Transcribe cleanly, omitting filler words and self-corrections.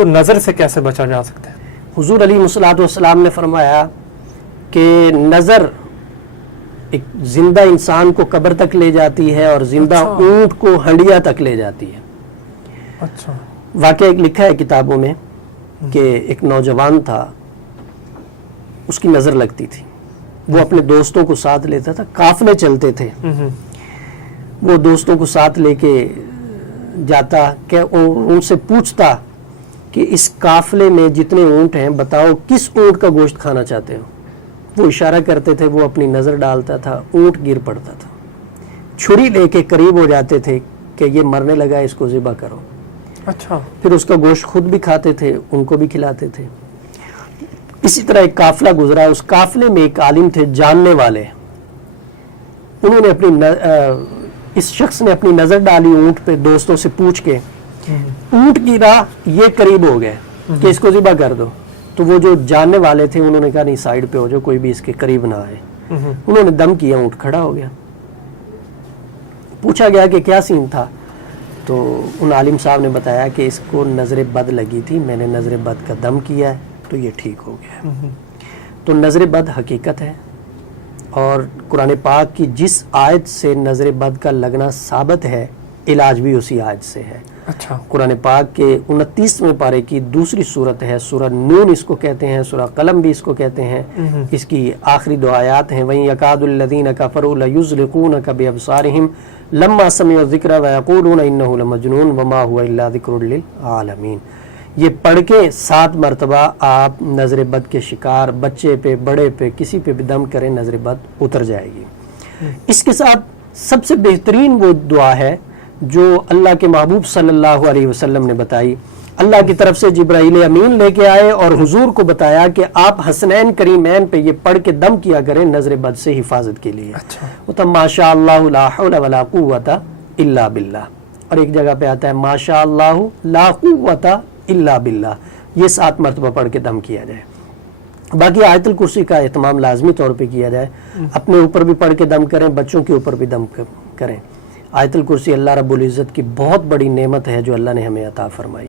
تو نظر سے کیسے بچا جا سکتا ہے؟ حضور علیہ الصلوۃ والسلام نے فرمایا کہ نظر ایک زندہ انسان کو قبر تک لے جاتی ہے اور زندہ اونٹ کو ہنڈیا تک لے جاتی ہے. اچھا. واقعہ ایک لکھا ہے کتابوں میں کہ ایک نوجوان تھا, اس کی نظر لگتی تھی, وہ اپنے دوستوں کو ساتھ لیتا تھا, قافلے چلتے تھے, وہ دوستوں کو ساتھ لے کے جاتا کہ ان سے پوچھتا کہ اس قافلے میں جتنے اونٹ ہیں بتاؤ کس اونٹ کا گوشت کھانا چاہتے ہو. وہ اشارہ کرتے تھے, وہ اپنی نظر ڈالتا تھا, اونٹ گر پڑتا تھا, چھری لے کے قریب ہو جاتے تھے کہ یہ مرنے لگا, اس کو ذبح کرو. اچھا. پھر اس کا گوشت خود بھی کھاتے تھے, ان کو بھی کھلاتے تھے. اسی طرح ایک قافلہ گزرا, اس قافلے میں ایک عالم تھے جاننے والے, انہوں نے اپنی اس شخص نے اپنی نظر ڈالی اونٹ پہ, دوستوں سے پوچھ کے اونٹ کی راہ یہ قریب ہو گئے کہ اس کو ذبح کر دو. تو وہ جو جاننے والے تھے انہوں نے کہا نہیں سائیڈ پہ ہو جاؤ, کوئی بھی اس کے قریب نہ آئے. انہوں نے دم کیا, اونٹ کھڑا ہو گیا. پوچھا گیا کہ کیا سین تھا, تو ان عالم صاحب نے بتایا کہ اس کو نظر بد لگی تھی, میں نے نظر بد کا دم کیا ہے تو یہ ٹھیک ہو گیا. تو نظر بد حقیقت ہے, اور قرآن پاک کی جس آیت سے نظر بد کا لگنا ثابت ہے علاج بھی اسی آیت سے ہے. اچھا. قرآن پاک کے 29ویں پارے کی دوسری صورت ہے, سورہ نون اس کو کہتے ہیں, سورہ قلم بھی اس کو کہتے ہیں. اس کی آخری دو آیات ہیں وَإِن يَكَادُ الَّذِينَ كَفَرُوا لَيُزْلِقُونَكَ بِأَبْصَارِهِمْ لَمَّا سَمِعُوا الذِّكْرَ وَيَقُولُونَ إِنَّهُ لَمَجْنُونٌ وَمَا هُوَ إِلَّا ذِكْرٌ لِّلْعَالَمِينَ. یہ پڑھ کے 7 مرتبہ آپ نظر بد کے شکار, بچے پہ, بڑے پہ, کسی پہ بھی دم کریں, نظر بد اتر جائے گی. اس کے ساتھ سب سے بہترین وہ دعا ہے جو اللہ کے محبوب صلی اللہ علیہ وسلم نے بتائی. اللہ کی طرف سے جبرائیل امین لے کے آئے اور حضور کو بتایا کہ آپ حسنین کریمین پہ یہ پڑھ کے دم کیا کریں نظر بد سے حفاظت کے لیے. وہ تو ماشاء اللہ لا حول ولا قوت الا باللہ, اور ایک جگہ پہ آتا ہے ماشاء اللہ لا قوت الا باللہ. یہ 7 مرتبہ پڑھ کے دم کیا جائے. باقی آیت الکرسی کا اہتمام لازمی طور پہ کیا جائے. اپنے اوپر بھی پڑھ کے دم کریں, بچوں کے اوپر بھی دم کریں. آیت الکرسی اللہ رب العزت کی بہت بڑی نعمت ہے جو اللہ نے ہمیں عطا فرمائی.